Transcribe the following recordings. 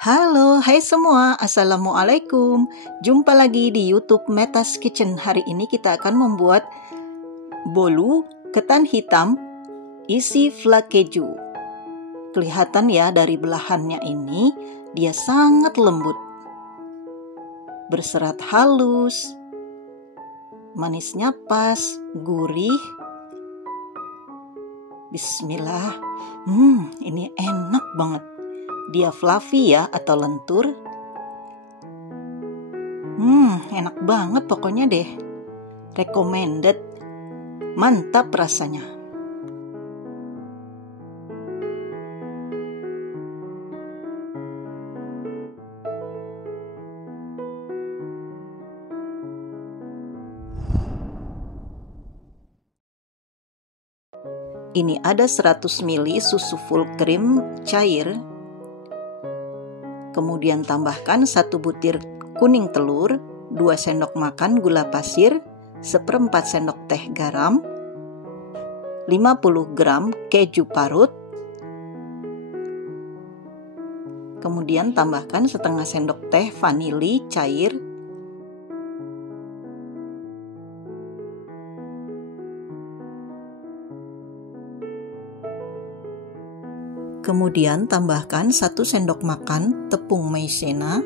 Halo, hai semua, Assalamualaikum. Jumpa lagi di YouTube Metas Kitchen. Hari ini kita akan membuat bolu ketan hitam isi flak keju. Kelihatan ya dari belahannya ini, dia sangat lembut, berserat halus, manisnya pas, gurih. Bismillah, ini enak banget. Dia fluffy ya atau lentur. Enak banget pokoknya deh. Recommended. Mantap rasanya. Ini ada 100 ml susu full cream cair. Kemudian tambahkan 1 butir kuning telur, 2 sendok makan gula pasir, 1/4 sendok teh garam, 50 gram keju parut. Kemudian tambahkan setengah sendok teh vanili cair. Kemudian tambahkan 1 sendok makan tepung maizena.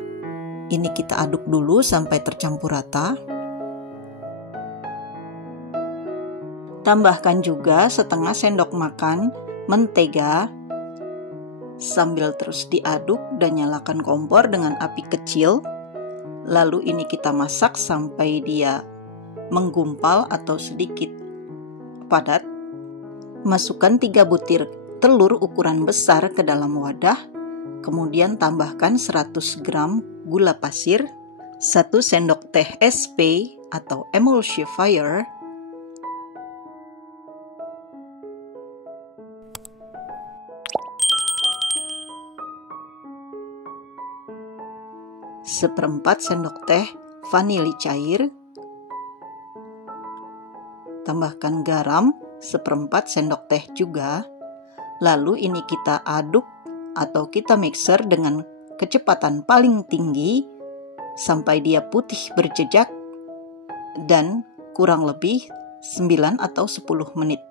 Ini kita aduk dulu sampai tercampur rata. Tambahkan juga setengah sendok makan mentega. Sambil terus diaduk dan nyalakan kompor dengan api kecil. Lalu ini kita masak sampai dia menggumpal atau sedikit padat. Masukkan 3 butir telur ukuran besar ke dalam wadah, kemudian tambahkan 100 gram gula pasir, 1 sendok teh SP atau emulsifier, seperempat sendok teh vanili cair, tambahkan garam 1/4 sendok teh juga. Lalu ini kita aduk atau kita mixer dengan kecepatan paling tinggi sampai dia putih berjejak dan kurang lebih 9 atau 10 menit.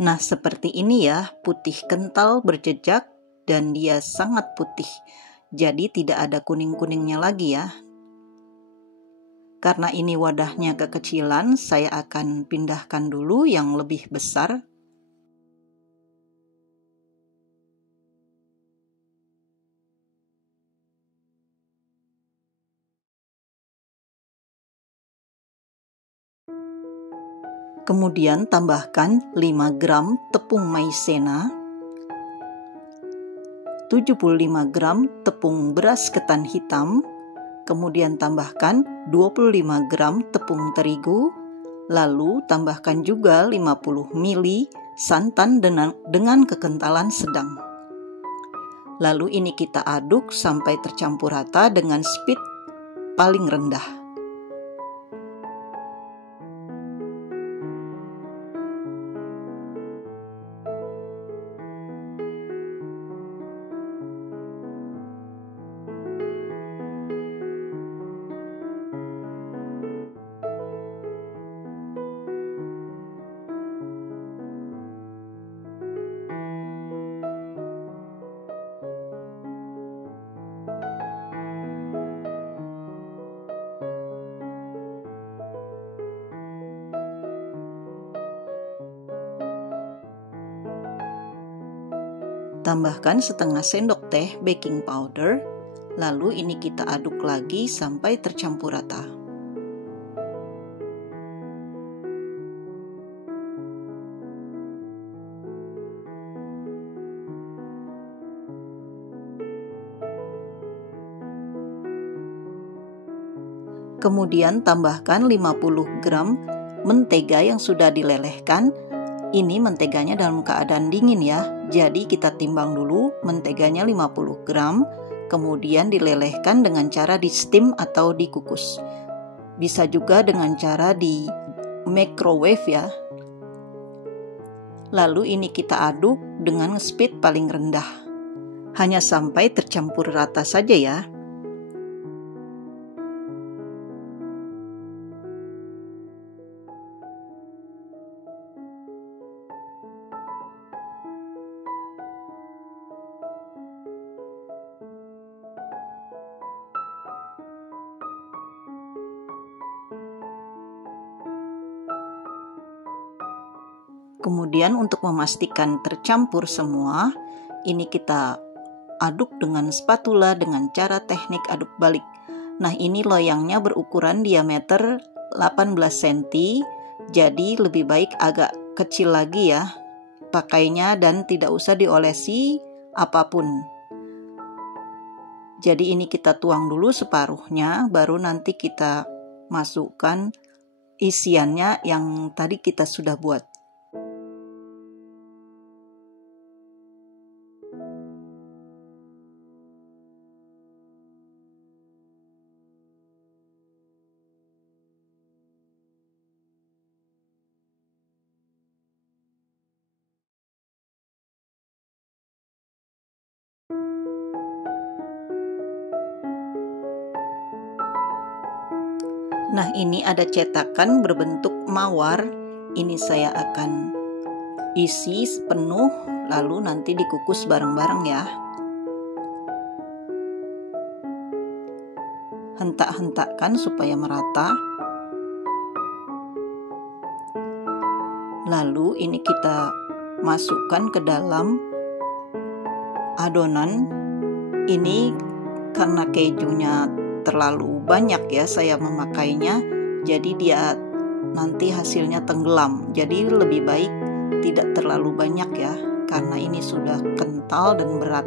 Nah, seperti ini ya, putih kental berjejak dan dia sangat putih. Jadi tidak ada kuning-kuningnya lagi ya. Karena ini wadahnya kekecilan, saya akan pindahkan dulu yang lebih besar. Kemudian tambahkan 5 gram tepung maizena, 75 gram tepung beras ketan hitam, kemudian tambahkan 25 gram tepung terigu, lalu tambahkan juga 50 ml santan dengan kekentalan sedang. Lalu ini kita aduk sampai tercampur rata dengan speed paling rendah. Tambahkan setengah sendok teh baking powder, lalu ini kita aduk lagi sampai tercampur rata. Kemudian tambahkan 50 gram mentega yang sudah dilelehkan. Ini menteganya dalam keadaan dingin ya. Jadi kita timbang dulu menteganya 50 gram, kemudian dilelehkan dengan cara di steam atau dikukus. Bisa juga dengan cara di microwave ya. Lalu ini kita aduk dengan speed paling rendah. Hanya sampai tercampur rata saja ya. Kemudian untuk memastikan tercampur semua, ini kita aduk dengan spatula dengan cara teknik aduk balik. Nah, ini loyangnya berukuran diameter 18 cm, jadi lebih baik agak kecil lagi ya pakainya dan tidak usah diolesi apapun. Jadi ini kita tuang dulu separuhnya, baru nanti kita masukkan isiannya yang tadi kita sudah buat. Nah, ini ada cetakan berbentuk mawar. Ini saya akan isi penuh, lalu nanti dikukus bareng-bareng ya. Hentak-hentakkan supaya merata. Lalu ini kita masukkan ke dalam adonan. Ini karena kejunya terlalu banyak ya saya memakainya, jadi dia nanti hasilnya tenggelam. Jadi lebih baik tidak terlalu banyak ya, karena ini sudah kental dan berat.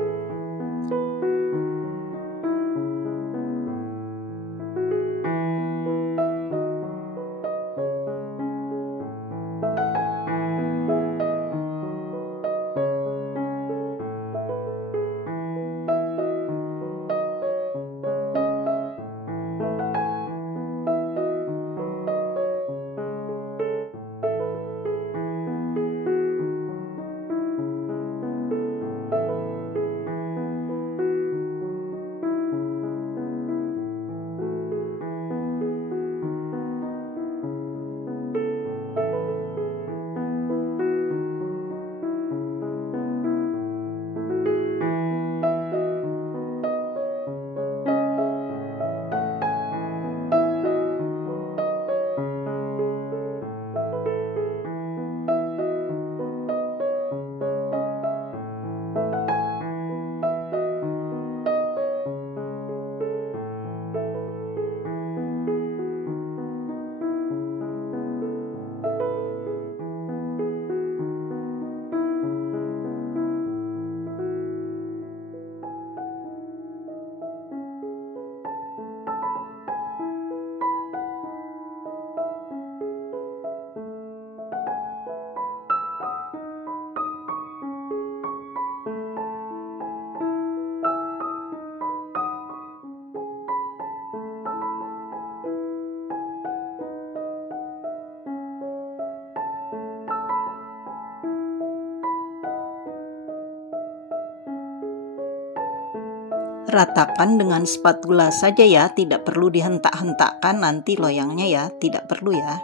Ratakan dengan spatula saja ya, tidak perlu dihentak-hentakkan nanti loyangnya ya, tidak perlu ya.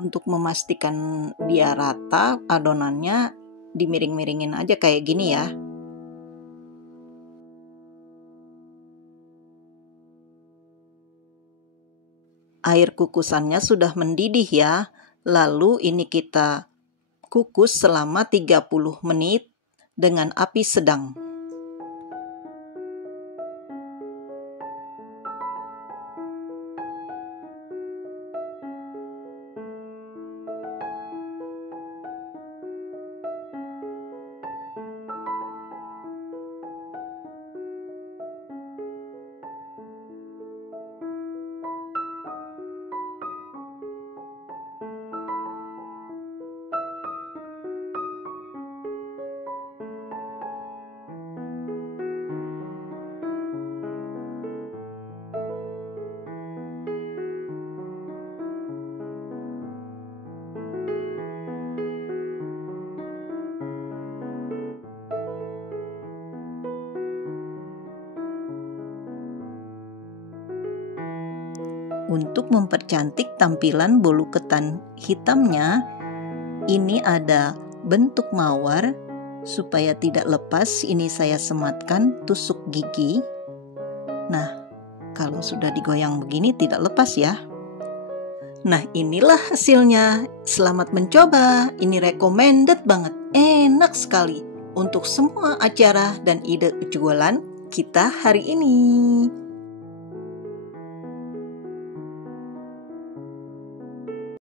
Untuk memastikan dia rata, adonannya dimiring-miringin aja kayak gini ya. Air kukusannya sudah mendidih ya. Lalu ini kita kukus selama 30 menit dengan api sedang. untuk mempercantik tampilan bolu ketan hitamnya, ini ada bentuk mawar. Supaya tidak lepas, ini saya sematkan tusuk gigi. Nah, kalau sudah digoyang begini tidak lepas ya. Nah, inilah hasilnya. Selamat mencoba. Ini recommended banget. Enak sekali untuk semua acara dan ide jualan kita hari ini.